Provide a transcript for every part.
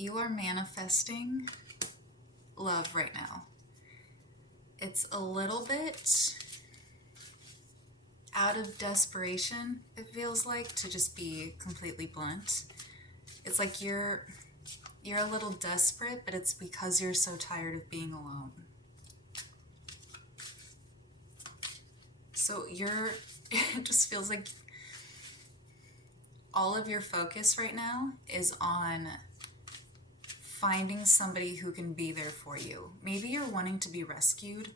You are manifesting love right now. It's a little bit out of desperation, it feels like, to just be completely blunt. It's like you're a little desperate, but it's because you're so tired of being alone. So it just feels like all of your focus right now is on finding somebody who can be there for you. Maybe you're wanting to be rescued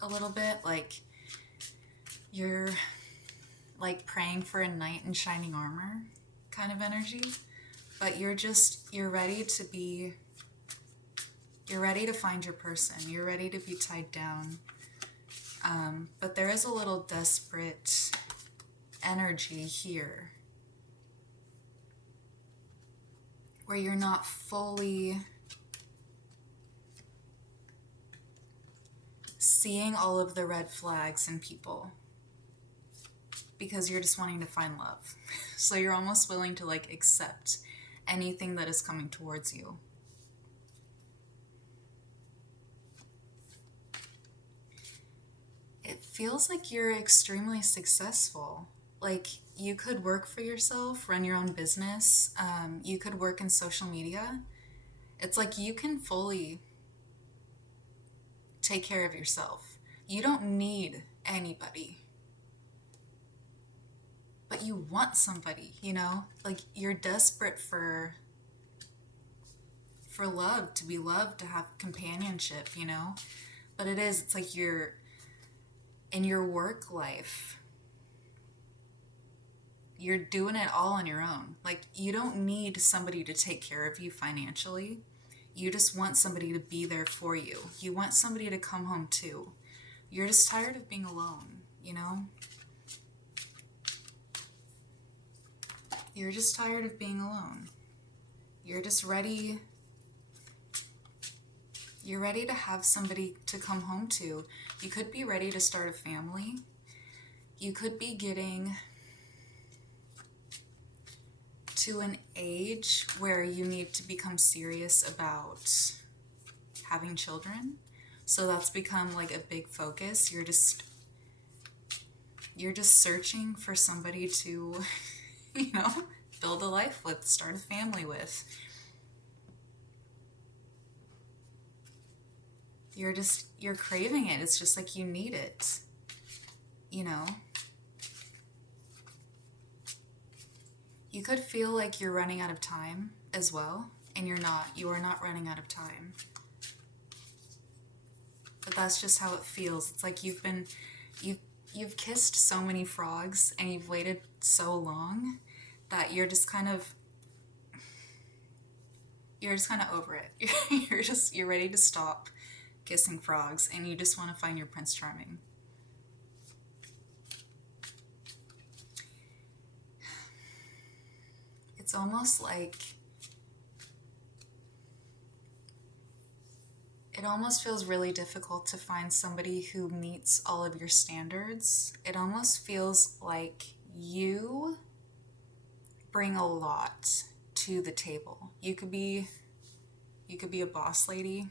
a little bit, like you're like praying for a knight in shining armor kind of energy, but you're ready to find your person. You're ready to be tied down. But there is a little desperate energy here where you're not fully seeing all of the red flags in people because you're just wanting to find love. So you're almost willing to like accept anything that is coming towards you. It feels like you're extremely successful. Like you could work for yourself, run your own business. You could work in social media. It's like you can fully take care of yourself. You don't need anybody. But you want somebody, you know? Like you're desperate for love, to be loved, to have companionship, you know? But it's like you're in your work life, you're doing it all on your own. Like you don't need somebody to take care of you financially. You just want somebody to be there for you. You want somebody to come home to. You're just tired of being alone, you know? You're just tired of being alone. You're just ready. You're ready to have somebody to come home to. You could be ready to start a family. You could be getting to an age where you need to become serious about having children. So that's become like a big focus. You're just searching for somebody to, you know, build a life with, start a family with. You're craving it. It's just like you need it, you know? You could feel like you're running out of time as well, and you're not. You are not running out of time. But that's just how it feels. It's like you've kissed so many frogs and you've waited so long that you're just kind of over it. You're ready to stop kissing frogs and you just want to find your Prince Charming. It's almost like it almost feels really difficult to find somebody who meets all of your standards. It almost feels like you bring a lot to the table. You could be a boss lady,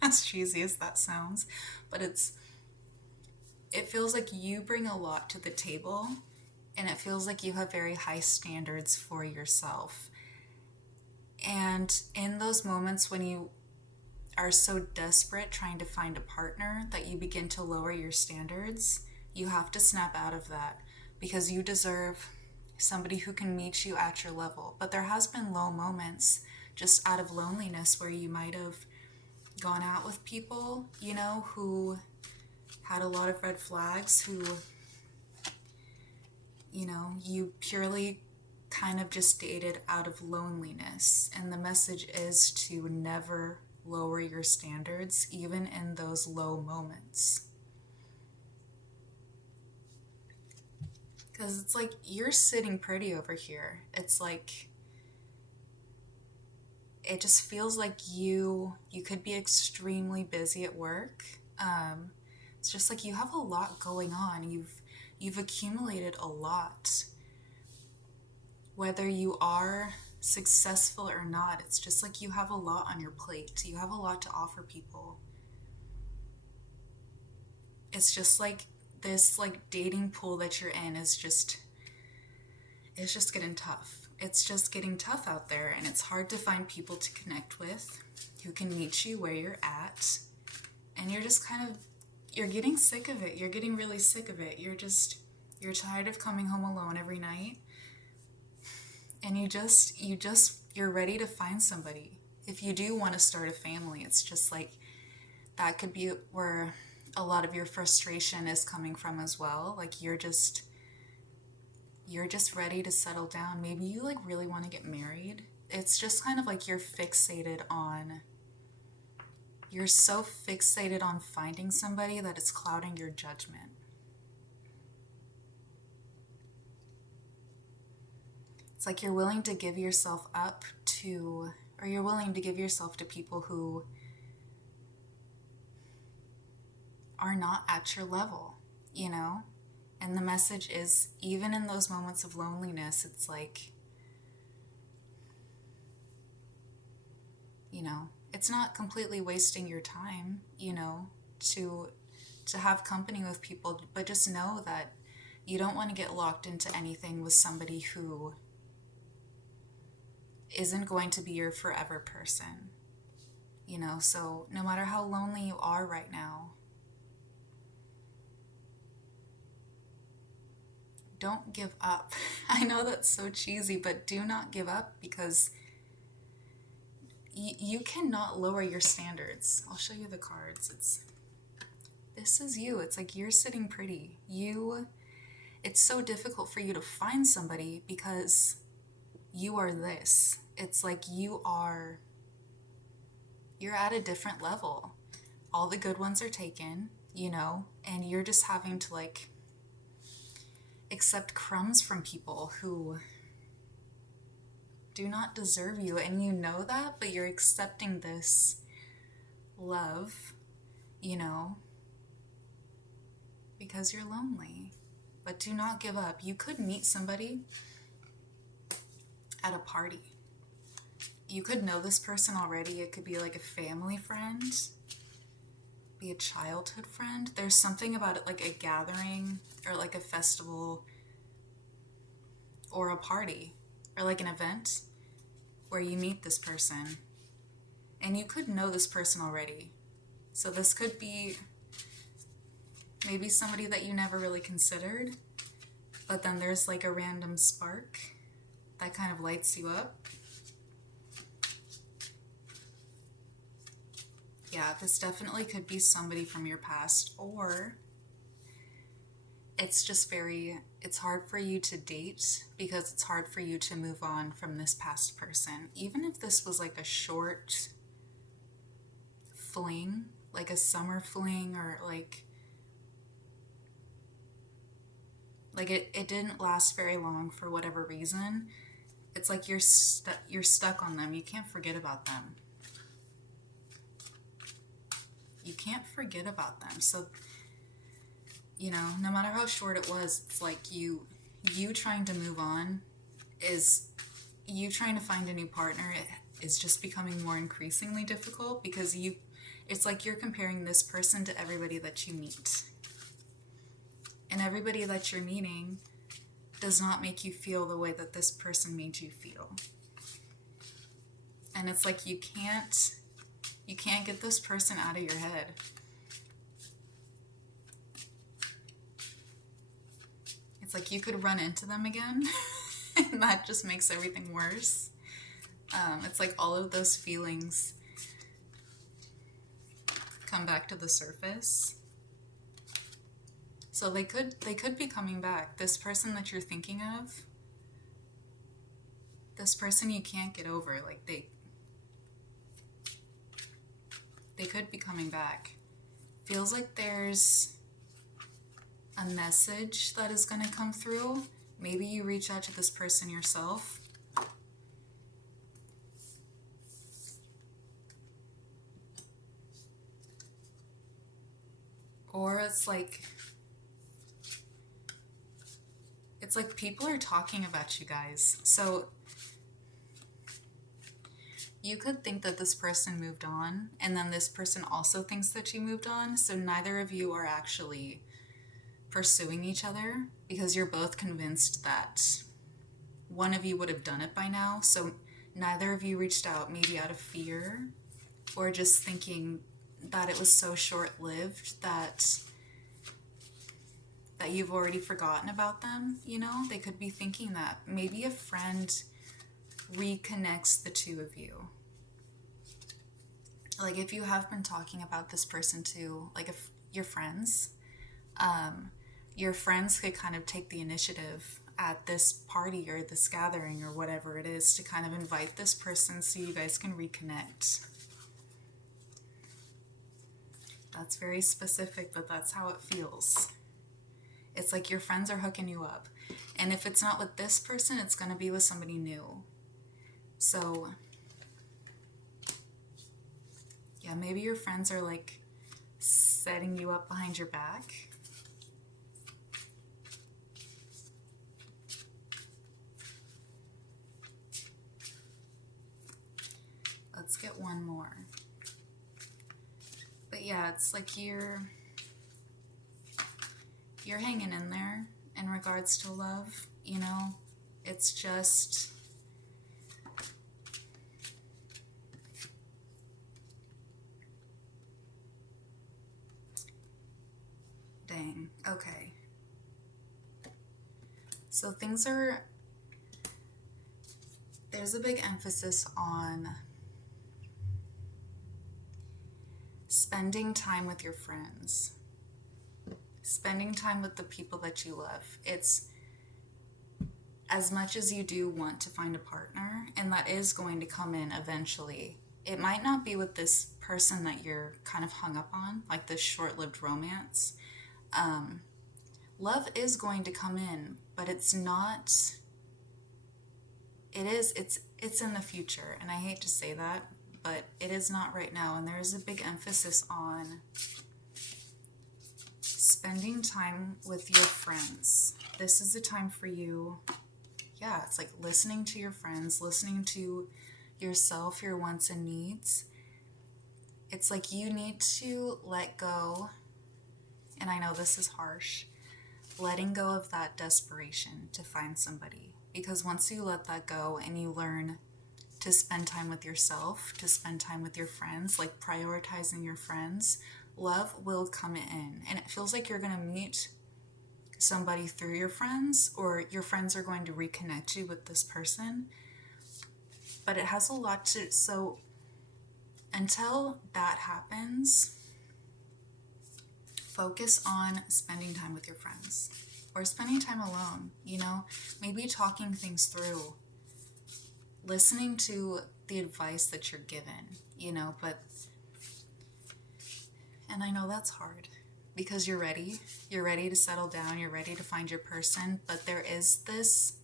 as cheesy as that sounds, but it feels like you bring a lot to the table, and it feels like you have very high standards for yourself. And in those moments when you are so desperate trying to find a partner that you begin to lower your standards, you have to snap out of that because you deserve somebody who can meet you at your level. But there has been low moments just out of loneliness where you might have gone out with people, you know, who had a lot of red flags, who, you know, you purely kind of just dated out of loneliness. And the message is to never lower your standards, even in those low moments. Because it's like you're sitting pretty over here. It's like it just feels like you could be extremely busy at work. It's just like you have a lot going on. You've accumulated a lot. Whether you are successful or not, it's just like you have a lot on your plate. You have a lot to offer people. It's just like this like dating pool that you're in is just it's just getting tough. It's just getting tough out there, and it's hard to find people to connect with who can meet you where you're at. And you're just kind of you're getting sick of it. You're getting really sick of it. You're tired of coming home alone every night. And you're ready to find somebody. If you do want to start a family, it's just like that could be where a lot of your frustration is coming from as well. Like you're just ready to settle down. Maybe you like really want to get married. It's just kind of like you're so fixated on finding somebody that it's clouding your judgment. It's like you're willing to give yourself up to, or you're willing to give yourself to people who are not at your level, you know? And the message is, even in those moments of loneliness, it's like, you know, it's not completely wasting your time, you know, to have company with people, but just know that you don't want to get locked into anything with somebody who isn't going to be your forever person, you know? So no matter how lonely you are right now, don't give up. I know that's so cheesy, but do not give up, because you cannot lower your standards. I'll show you the cards. This is you. It's like you're sitting pretty. It's so difficult for you to find somebody because you are this. It's like you're at a different level. All the good ones are taken, you know, and you're just having to like accept crumbs from people who do not deserve you, and you know that, but you're accepting this love, you know, because you're lonely. But do not give up. You could meet somebody at a party. You could know this person already. It could be like a family friend, be a childhood friend. There's something about it, like a gathering or like a festival or a party or like an event where you meet this person, and you could know this person already. So this could be maybe somebody that you never really considered, but then there's like a random spark that kind of lights you up. Yeah, this definitely could be somebody from your past, or it's just it's hard for you to date because it's hard for you to move on from this past person. Even if this was like a short fling, like a summer fling, or like it didn't last very long for whatever reason. It's like you're stuck on them. You can't forget about them. You can't forget about them. So, you know, no matter how short it was, it's like you trying to move on is you trying to find a new partner. It is just becoming more increasingly difficult because it's like you're comparing this person to everybody that you meet. And everybody that you're meeting does not make you feel the way that this person made you feel. And it's like you can't get this person out of your head. It's like you could run into them again, and that just makes everything worse. It's like all of those feelings come back to the surface. So they could be coming back. This person that you're thinking of, this person you can't get over, like they could be coming back. Feels like there's a message that is going to come through. Maybe you reach out to this person yourself. Or it's like people are talking about you guys. So You could think that this person moved on, and then this person also thinks that you moved on, so neither of you are actually pursuing each other because you're both convinced that one of you would have done it by now. So neither of you reached out, maybe out of fear or just thinking that it was so short-lived that you've already forgotten about them. They could be thinking that maybe a friend reconnects the two of you. Like if you have been talking about this person to like if your friends, your friends could kind of take the initiative at this party or this gathering or whatever it is to kind of invite this person so you guys can reconnect. That's very specific, but that's how it feels. It's like your friends are hooking you up. And if it's not with this person, it's going to be with somebody new. So, yeah, maybe your friends are like setting you up behind your back. Let's get one more. But yeah, it's like you're hanging in there in regards to love, It's just dang. Okay. So there's a big emphasis on spending time with your friends. Spending time with the people that you love. It's as much as you do want to find a partner, and that is going to come in eventually. It might not be with this person that you're kind of hung up on, like this short-lived romance. Love is going to come in, but it's not. It's in the future, and I hate to say that, but it is not right now, and there is a big emphasis on spending time with your friends. This is the time for you. Yeah, it's like listening to your friends, listening to yourself, your wants and needs. It's like you need to let go, and I know this is harsh, letting go of that desperation to find somebody. Because once you let that go and you learn to spend time with yourself, to spend time with your friends, like prioritizing your friends, love will come in. And it feels like you're going to meet somebody through your friends, or your friends are going to reconnect you with this person. But it has a lot to, so until that happens, focus on spending time with your friends or spending time alone, maybe talking things through, listening to the advice that you're given, but, and I know that's hard because you're ready to settle down, you're ready to find your person, but there is this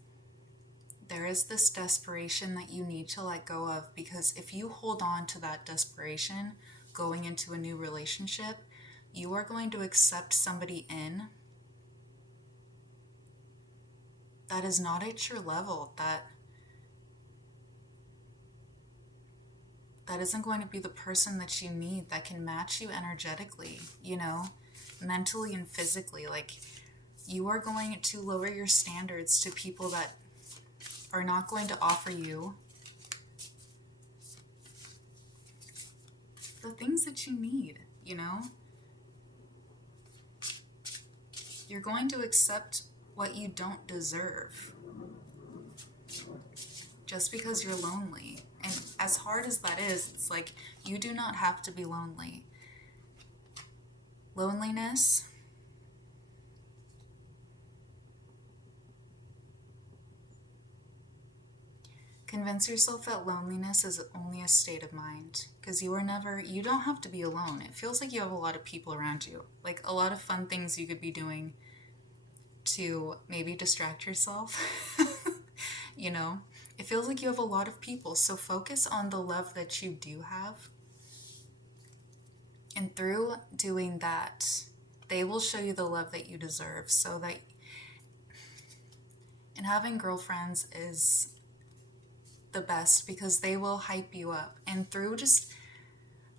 desperation that you need to let go of, because if you hold on to that desperation going into a new relationship, you are going to accept somebody in that is not at your level, that isn't going to be the person that you need, that can match you energetically, mentally and physically. Like, you are going to lower your standards to people that are not going to offer you the things that you need, You're going to accept what you don't deserve just because you're lonely. And as hard as that is, it's like you do not have to be lonely. Loneliness convince yourself that loneliness is only a state of mind, because you don't have to be alone. It feels like you have a lot of people around you, like a lot of fun things you could be doing to maybe distract yourself. It feels like you have a lot of people, so focus on the love that you do have. And through doing that, they will show you the love that you deserve. And having girlfriends is the best because they will hype you up. And through just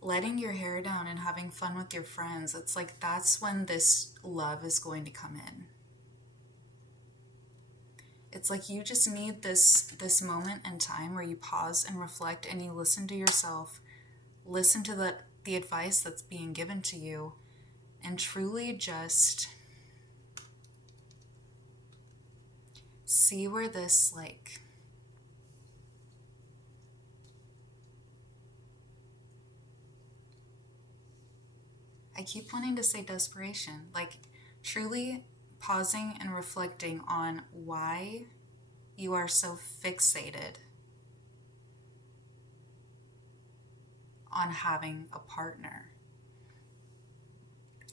letting your hair down and having fun with your friends, it's like that's when this love is going to come in. It's like you just need this moment in time where you pause and reflect and you listen to yourself, listen to the advice that's being given to you, and truly just see where this, like, I keep wanting to say desperation, like truly pausing and reflecting on why you are so fixated on having a partner.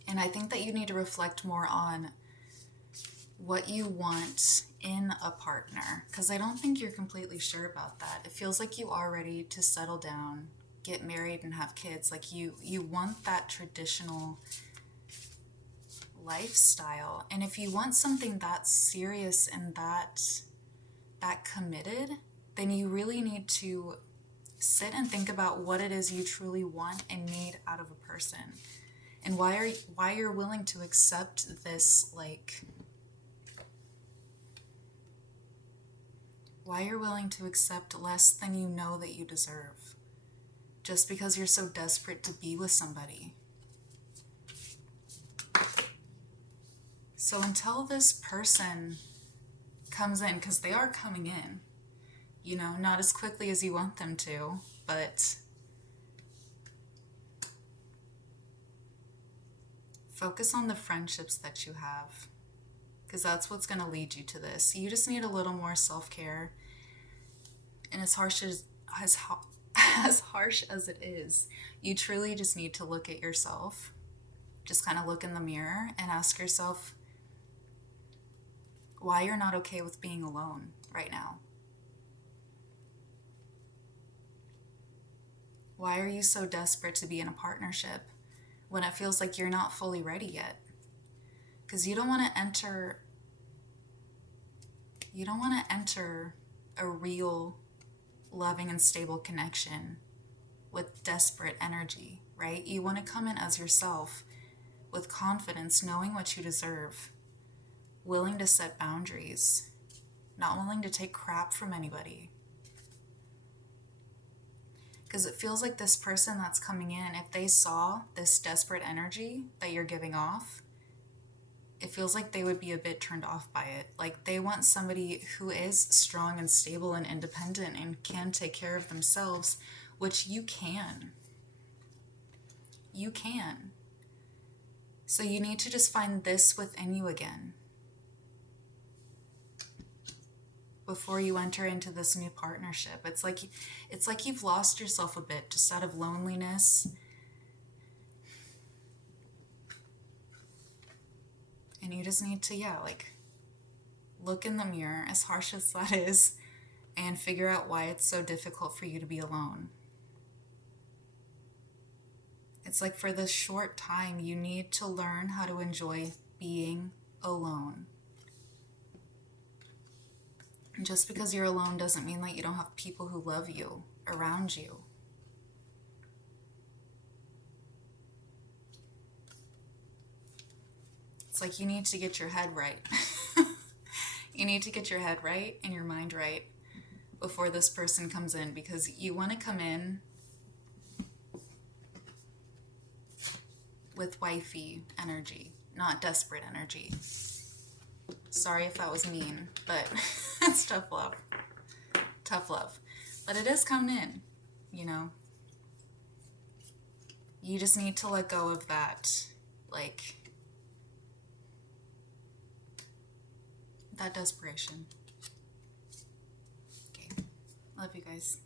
And I think that you need to reflect more on what you want in a partner, because I don't think you're completely sure about that. It feels like you are ready to settle down, get married, and have kids. Like you want that traditional lifestyle. And if you want something that serious and that committed, then you really need to sit and think about what it is you truly want and need out of a person, and why you're willing to accept this, like, why you're willing to accept less than you know that you deserve, just because you're so desperate to be with somebody. So until this person comes in, because they are coming in, you know, not as quickly as you want them to, but focus on the friendships that you have, because that's what's going to lead you to this. You just need a little more self-care. And as harsh as it is, you truly just need to look at yourself. Just kind of look in the mirror and ask yourself why you're not okay with being alone right now. Why are you so desperate to be in a partnership when it feels like you're not fully ready yet? Because you don't want to enter a real loving and stable connection with desperate energy, right? You want to come in as yourself with confidence, knowing what you deserve, willing to set boundaries, not willing to take crap from anybody. Because it feels like this person that's coming in, if they saw this desperate energy that you're giving off, it feels like they would be a bit turned off by it. Like they want somebody who is strong and stable and independent and can take care of themselves, which you can. You can. So you need to just find this within you again before you enter into this new partnership. It's like you've lost yourself a bit just out of loneliness. And you just need to, look in the mirror, as harsh as that is, and figure out why it's so difficult for you to be alone. It's like for this short time, you need to learn how to enjoy being alone. And just because you're alone doesn't mean that you don't have people who love you around you. It's like you need to get your head right. You need to get your head right and your mind right before this person comes in, because you want to come in with wifey energy, not desperate energy. Sorry if that was mean, but it's tough love. Tough love. But it is coming in, you know. You just need to let go of that, that desperation. Okay. Love you guys.